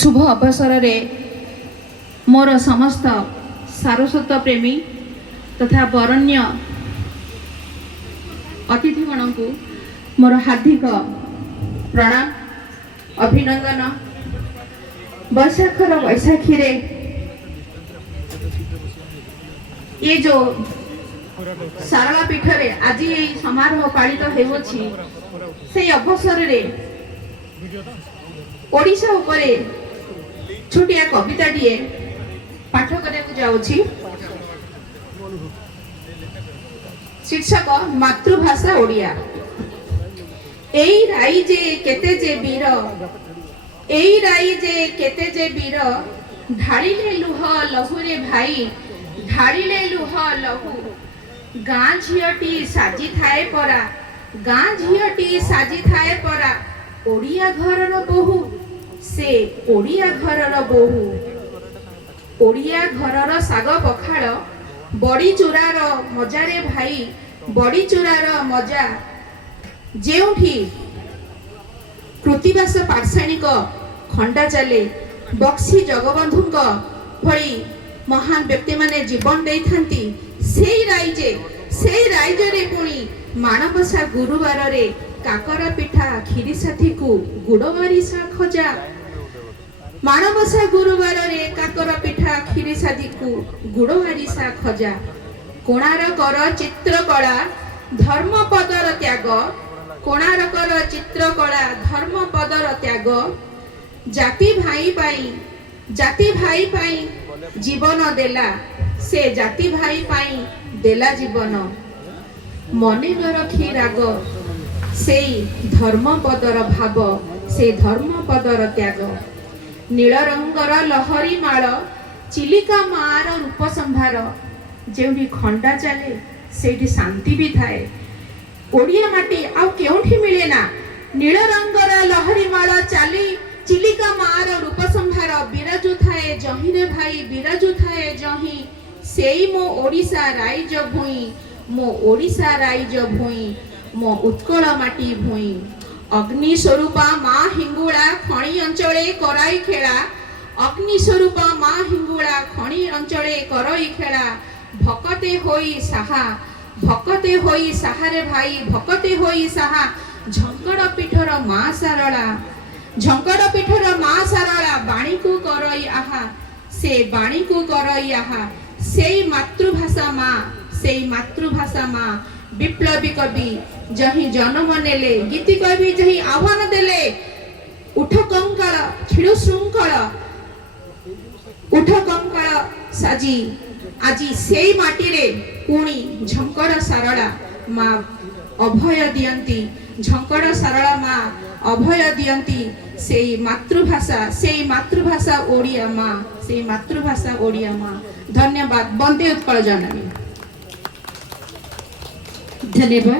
शुभ अवसर रे मोर समस्त सारस्वत प्रेमी तथा वरण्य अतिथिगण को मोर हार्दिक प्रणाम अभिनंदन। बैशाखर बैशाखी रे ये जो सारला पीठ रे आज ये समारोह पालित हेउछि से अवसर रे ओडिशा उपरे छोटिया कविता टीए पाठ करने जाऊँगी। शीर्षक मातृभाषा ओडिया। एई राई जे केते जे वीर, एई राई जे केते जे वीर, ढालिले लुह लहुरे भाई, ढालिले लुह लहु। गाँ झियटी साजी थाए परा, गाँ झियटी साजी थाए परा, ओडिया घरर बोहू से ओडिया घरर बोहू। ओडिया घरर साग पखाळ, बड़ी चूरार मजा रे भाई, बड़ी चूरार मजा। जेउठी कृतिवास पाठशाणिक खंडा चले, बक्सी जगबंधुक भली महान व्यक्ति माने जीवन दे थांती। सेई राइजे रे पुणी माणबसा गुरुवार रे काकरा पिठा खीरी साथी को गुड़मारी सा खजा। माणबसा गुरुवार रे काकरा पिठा खीरी साथी को गुड़मारी सा खजा। कोणार्कर चित्रकला धर्मपदर त्याग, कोणार्कर चित्रकला धर्मपदर त्याग। जाति भाई पाई जीवन देला, से जाति भाई पाई देला जीवन। मने न रखी राग, सेई धर्मपदर भाव, से धर्मपदर त्याग। नील रंगर लहरी माल, चिलिका मार रूप संभार। जेउठी खंडा चले सेठी शांति भी थाए। ओडिया माटी आउ केउठी मिले ना। नील रंगर लहरी माल चाली चिलिका मार रूप संभार। बिराजु थाए जही रे भाई, बिराजु थाए जही। सेई मो ओडिशा राइज भुई, मो ओडिशा राइज भुई, मो उत्कल माटी भुई। अग्नि स्वरूपा माँ हिंगुड़ा खणी अंचले कराई खेला, अग्नि स्वरूपा माँ हिंगुड़ा खणी अंचले करई खेला। भकते होई साहा, भकते होई साहा रे भाई, भकते होई साहा। झंकड़ पीठर माँ सारला, झंकड़ पीठर माँ सारला। बाणी को करई आहा, से बाणी को करई आहा। सेई मातृभाषा माँ, सेई मातृभाषा माँ। विप्लवी कवि जही जन्म नेले, गीति कवि जही आह्वान देले। उठ कंकाल छिड़ श्रृंखल, उठ कंकाल साजी। आजी सेई माटी रे पुणी झंकड़ सारला माँ अभय दियंती, झंकड़ सारला माँ अभय दियंती। सेई मातृभाषा ओडिया माँ, सेई मातृभाषा ओडिया माँ। धन्यवाद। वंदे उत्कल जननी। धन्यवाद।